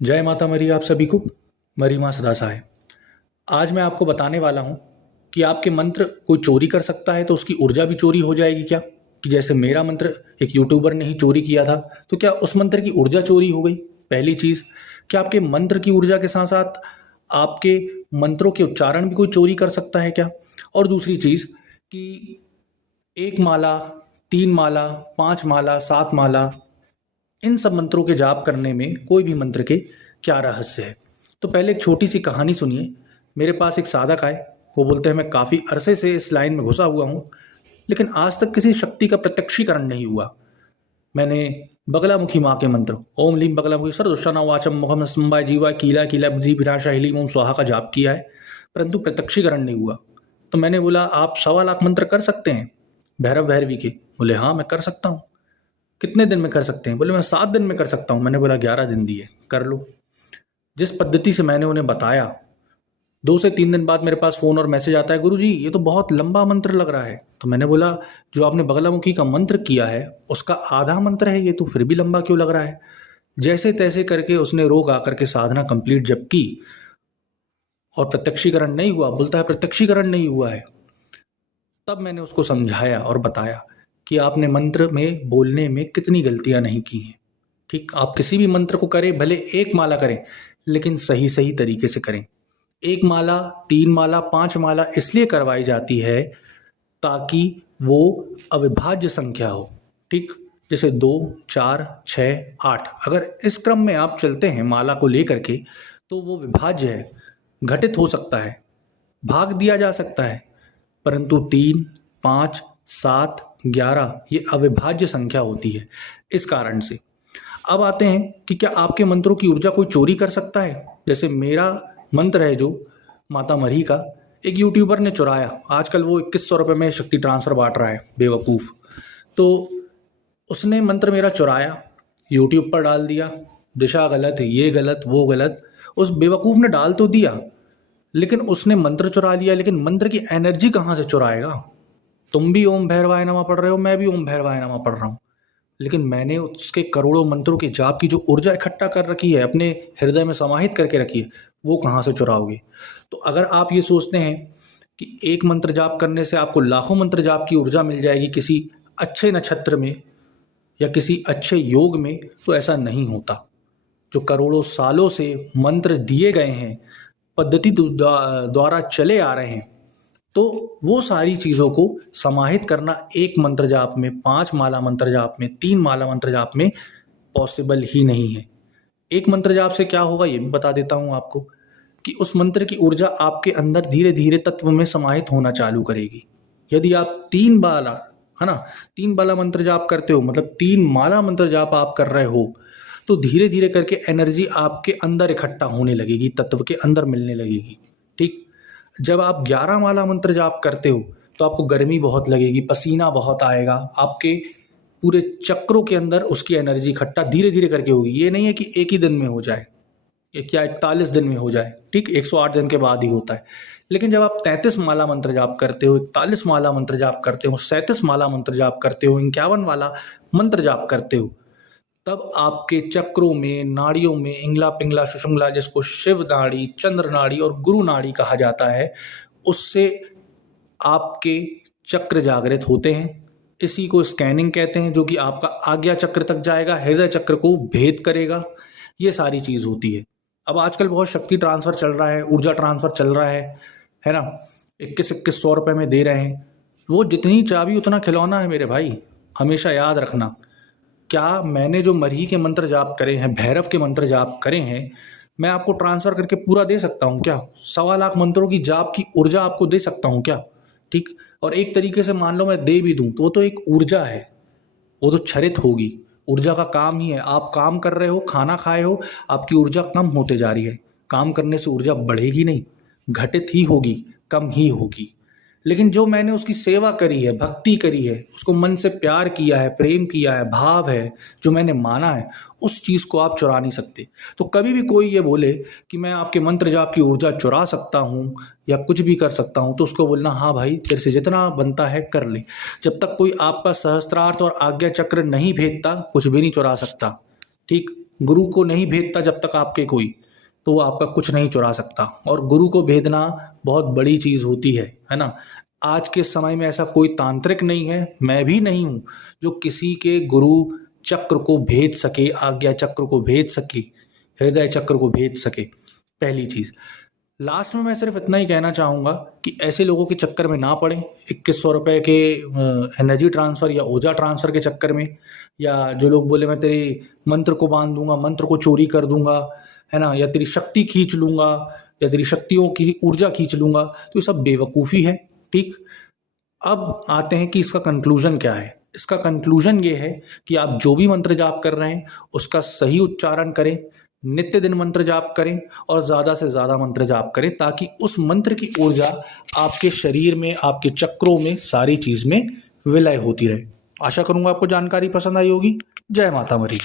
जय माता मरी आप सभी को। मरी माँ सदा सहाय। आज मैं आपको बताने वाला हूँ कि आपके मंत्र कोई चोरी कर सकता है तो उसकी ऊर्जा भी चोरी हो जाएगी क्या। कि जैसे मेरा मंत्र एक यूट्यूबर ने ही चोरी किया था, तो क्या उस मंत्र की ऊर्जा चोरी हो गई। पहली चीज़, क्या आपके मंत्र की ऊर्जा के साथ साथ आपके मंत्रों के उच्चारण भी कोई चोरी कर सकता है क्या। और दूसरी चीज़ कि एक माला, तीन माला, पाँच माला, सात माला, इन सब मंत्रों के जाप करने में कोई भी मंत्र के क्या रहस्य है। तो पहले एक छोटी सी कहानी सुनिए। मेरे पास एक साधक आए। वो बोलते हैं मैं काफ़ी अरसे से इस लाइन में घुसा हुआ हूँ, लेकिन आज तक किसी शक्ति का प्रत्यक्षीकरण नहीं हुआ। मैंने बगलामुखी माँ के मंत्र ओम लीम बगलामुखी सरदुष्टाना वाचम मुखम स्तंभाय जीवा कीला कीला बुद्धि विनाशा हीलीम ओम स्वाहा का जाप किया है, परंतु प्रत्यक्षीकरण नहीं हुआ। तो मैंने बोला आप 1.25 लाख मंत्र कर सकते हैं भैरव भैरवी के। बोले हाँ मैं कर सकता हूँ। कितने दिन में कर सकते हैं। बोले मैं 7 दिन में कर सकता हूँ। मैंने बोला 11 दिन दिए, कर लो। जिस पद्धति से मैंने उन्हें बताया, 2 से 3 दिन बाद मेरे पास फ़ोन और मैसेज आता है, गुरुजी ये तो बहुत लंबा मंत्र लग रहा है। तो मैंने बोला जो आपने बगलामुखी का मंत्र किया है उसका आधा मंत्र है ये, तो फिर भी लंबा क्यों लग रहा है। जैसे तैसे करके उसने रोग आकर के साधना कंप्लीट जब की और प्रत्यक्षीकरण नहीं हुआ, बोलता है प्रत्यक्षीकरण नहीं हुआ है। तब मैंने उसको समझाया और बताया कि आपने मंत्र में बोलने में कितनी गलतियां नहीं की हैं। ठीक, आप किसी भी मंत्र को करें, भले एक माला करें, लेकिन सही सही तरीके से करें। एक माला, 3 माला, 5 माला इसलिए करवाई जाती है ताकि वो अविभाज्य संख्या हो। ठीक, जैसे 2, 4, 6, 8, अगर इस क्रम में आप चलते हैं माला को लेकर के तो वो विभाज्य है, घटित हो सकता है, भाग दिया जा सकता है। परंतु 3, 5, 7, 11 ये अविभाज्य संख्या होती है। इस कारण से अब आते हैं कि क्या आपके मंत्रों की ऊर्जा कोई चोरी कर सकता है। जैसे मेरा मंत्र है जो माता मरी का, एक यूट्यूबर ने चुराया। आजकल वो 2100 रुपये में शक्ति ट्रांसफ़र बांट रहा है, बेवकूफ़। तो उसने मंत्र मेरा चुराया, यूट्यूब पर डाल दिया। दिशा गलत, ये गलत, वो गलत। उस बेवकूफ़ ने डाल तो दिया, लेकिन उसने मंत्र चुरा लिया। लेकिन मंत्र की एनर्जी कहाँ से चुराएगा। तुम भी ओम भैरवाय नमः पढ़ रहे हो, मैं भी ओम भैरवाय नमः पढ़ रहा हूँ, लेकिन मैंने उसके करोड़ों मंत्रों के जाप की जो ऊर्जा इकट्ठा कर रखी है, अपने हृदय में समाहित करके रखी है, वो कहाँ से चुराओगे। तो अगर आप ये सोचते हैं कि एक मंत्र जाप करने से आपको लाखों मंत्र जाप की ऊर्जा मिल जाएगी किसी अच्छे नक्षत्र में या किसी अच्छे योग में, तो ऐसा नहीं होता। जो करोड़ों सालों से मंत्र दिए गए हैं, पद्धति द्वारा चले आ रहे हैं, तो वो सारी चीज़ों को समाहित करना एक मंत्र जाप में, 5 माला मंत्र जाप में, 3 माला मंत्र जाप में पॉसिबल ही नहीं है। एक मंत्र जाप से क्या होगा ये भी बता देता हूँ आपको, कि उस मंत्र की ऊर्जा आपके अंदर धीरे धीरे तत्व में समाहित होना चालू करेगी। यदि आप 3 माला, है ना, 3 माला मंत्र जाप करते हो, मतलब 3 माला मंत्र जाप आप कर रहे हो, तो धीरे धीरे करके एनर्जी आपके अंदर इकट्ठा होने लगेगी, तत्व के अंदर मिलने लगेगी। ठीक, जब आप 11 माला मंत्र जाप करते हो तो आपको गर्मी बहुत लगेगी, पसीना बहुत आएगा, आपके पूरे चक्रों के अंदर उसकी एनर्जी इकट्ठा धीरे धीरे करके होगी। ये नहीं है कि एक ही दिन में हो जाए, ये क्या 41 दिन में हो जाए। ठीक, 108 दिन के बाद ही होता है। लेकिन जब आप 33 माला मंत्र जाप करते हो, 41 माला मंत्र जाप करते हो, 37 माला मंत्र जाप करते हो, 51 वाला मंत्र जाप करते हो, तब आपके चक्रों में, नाड़ियों में, इंगला पिंगला सुषुम्ना, जिसको शिव नाड़ी, चंद्र नाड़ी और गुरु नाड़ी कहा जाता है, उससे आपके चक्र जागृत होते हैं। इसी को स्कैनिंग कहते हैं, जो कि आपका आज्ञा चक्र तक जाएगा, हृदय चक्र को भेद करेगा। ये सारी चीज़ होती है। अब आजकल बहुत शक्ति ट्रांसफ़र चल रहा है, ऊर्जा ट्रांसफ़र चल रहा है ना। 21-2100 रुपये में दे रहे हैं। वो जितनी चाबी उतना खिलौना है मेरे भाई, हमेशा याद रखना। क्या मैंने जो मरही के मंत्र जाप करे हैं, भैरव के मंत्र जाप करे हैं, मैं आपको ट्रांसफ़र करके पूरा दे सकता हूँ क्या। 1.25 लाख मंत्रों की जाप की ऊर्जा आपको दे सकता हूँ क्या। ठीक, और एक तरीके से मान लो मैं दे भी दूँ तो वो तो एक ऊर्जा है, वो तो क्षरित होगी। ऊर्जा का काम ही है, आप काम कर रहे हो, खाना खाए हो, आपकी ऊर्जा कम होते जा रही है। काम करने से ऊर्जा बढ़ेगी नहीं, घटित ही होगी, कम ही होगी। लेकिन जो मैंने उसकी सेवा करी है, भक्ति करी है, उसको मन से प्यार किया है, प्रेम किया है, भाव है, जो मैंने माना है, उस चीज़ को आप चुरा नहीं सकते। तो कभी भी कोई ये बोले कि मैं आपके मंत्र जाप की ऊर्जा चुरा सकता हूँ या कुछ भी कर सकता हूँ, तो उसको बोलना हाँ भाई तेरे से जितना बनता है कर ले। जब तक कोई आपका सहस्त्रार्थ और आज्ञा चक्र नहीं भेदता, कुछ भी नहीं चुरा सकता। ठीक, गुरु को नहीं भेदता जब तक आपके कोई, तो वो आपका कुछ नहीं चुरा सकता। और गुरु को भेदना बहुत बड़ी चीज़ होती है ना। आज के समय में ऐसा कोई तांत्रिक नहीं है, मैं भी नहीं हूँ, जो किसी के गुरु चक्र को भेद सके, आज्ञा चक्र को भेद सके, हृदय चक्र को भेद सके। पहली चीज़। लास्ट में मैं सिर्फ इतना ही कहना चाहूँगा कि ऐसे लोगों के चक्कर में ना पड़ें, 2100 रुपये के एनर्जी ट्रांसफ़र या ऊर्जा ट्रांसफ़र के चक्कर में, या जो लोग बोले मैं तेरे मंत्र को बांध दूंगा, मंत्र को चोरी कर दूंगा, है ना, या तेरी शक्ति खींच लूँगा, या तेरी शक्तियों की ऊर्जा खींच लूँगा, तो ये सब बेवकूफ़ी है। ठीक। अब आते हैं कि इसका कंक्लूजन क्या है। इसका कंक्लूजन ये है कि आप जो भी मंत्र जाप कर रहे हैं उसका सही उच्चारण करें, नित्य दिन मंत्र जाप करें और ज़्यादा से ज़्यादा मंत्र जाप करें, ताकि उस मंत्र की ऊर्जा आपके शरीर में, आपके चक्रों में, सारी चीज़ में विलय होती रहे। आशा करूँगा आपको जानकारी पसंद आई होगी। जय माता मरी।